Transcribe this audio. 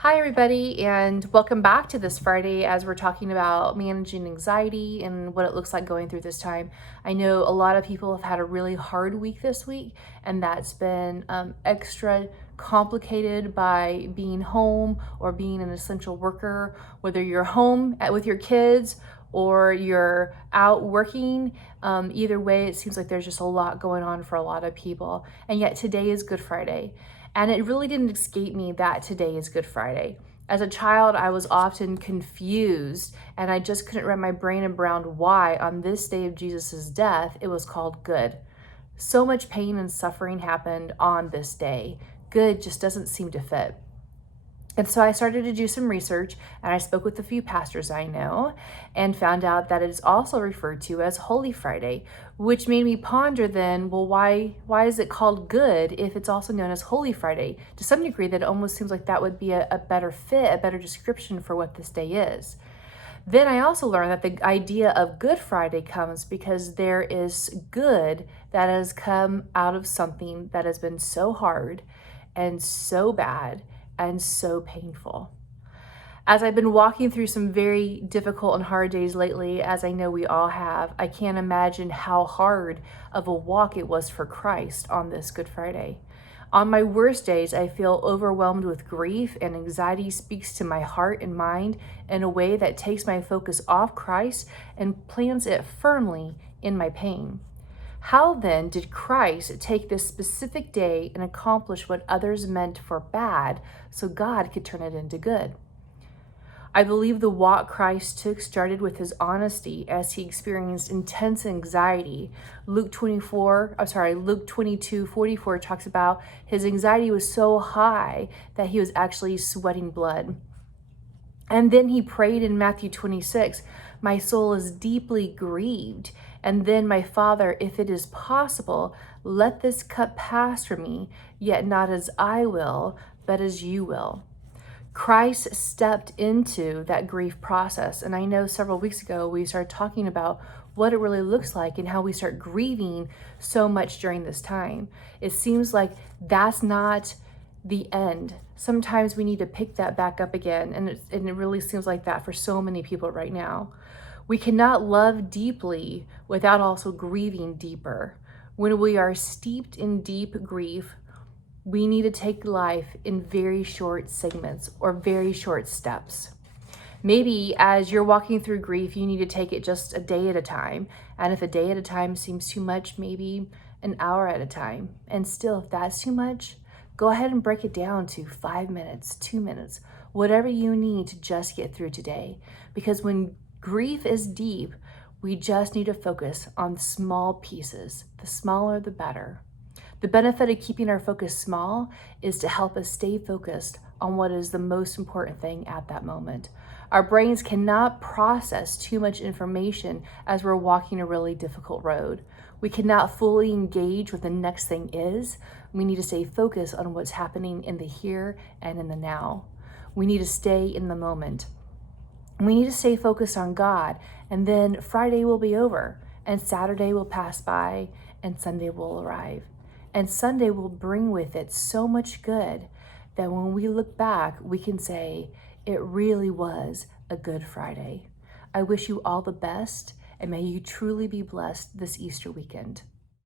Hi, everybody, and welcome back to this Friday as we're talking about managing anxiety and what it looks like going through this time. I know a lot of people have had a really hard week this week, and that's been extra complicated by being home or being an essential worker, whether you're home with your kids or you're out working. Either way, it seems like there's just a lot going on for a lot of people. And yet today is Good Friday. And it really didn't escape me that today is Good Friday. As a child, I was often confused and I just couldn't wrap my brain around why on this day of Jesus' death, it was called good. So much pain and suffering happened on this day. Good just doesn't seem to fit. And so I started to do some research and I spoke with a few pastors I know and found out that it is also referred to as Holy Friday, which made me ponder then, well, why is it called good if it's also known as Holy Friday? To some degree, that almost seems like that would be a better fit, a better description for what this day is. Then I also learned that the idea of Good Friday comes because there is good that has come out of something that has been so hard and so bad and so painful. As I've been walking through some very difficult and hard days lately, as I know we all have, I can't imagine how hard of a walk it was for Christ on this Good Friday. On my worst days, I feel overwhelmed with grief, and anxiety speaks to my heart and mind in a way that takes my focus off Christ and plants it firmly in my pain. How then did Christ take this specific day and accomplish what others meant for bad so God could turn it into good? I believe the walk Christ took started with his honesty as he experienced intense anxiety. Luke 22:44 talks about his anxiety was so high that he was actually sweating blood. And then he prayed in Matthew 26, "My soul is deeply grieved. And then, my Father, if it is possible, let this cup pass from me, yet not as I will, but as you will." Christ stepped into that grief process. And I know several weeks ago, we started talking about what it really looks like and how we start grieving so much during this time. It seems like that's not the end. Sometimes we need to pick that back up again. And it really seems like that for so many people right now. We cannot love deeply without also grieving deeper. When we are steeped in deep grief, we need to take life in very short segments or very short steps. Maybe as you're walking through grief, you need to take it just a day at a time. And if a day at a time seems too much, maybe an hour at a time. And still, if that's too much, go ahead and break it down to 5 minutes, 2 minutes, whatever you need to just get through today. Because when grief is deep, we just need to focus on small pieces. The smaller, the better. The benefit of keeping our focus small is to help us stay focused on what is the most important thing at that moment. Our brains cannot process too much information as we're walking a really difficult road. We cannot fully engage what the next thing is. We need to stay focused on what's happening in the here and in the now. We need to stay in the moment. We need to stay focused on God, and then Friday will be over, and Saturday will pass by, and Sunday will arrive. And Sunday will bring with it so much good that when we look back, we can say, it really was a Good Friday. I wish you all the best, and may you truly be blessed this Easter weekend.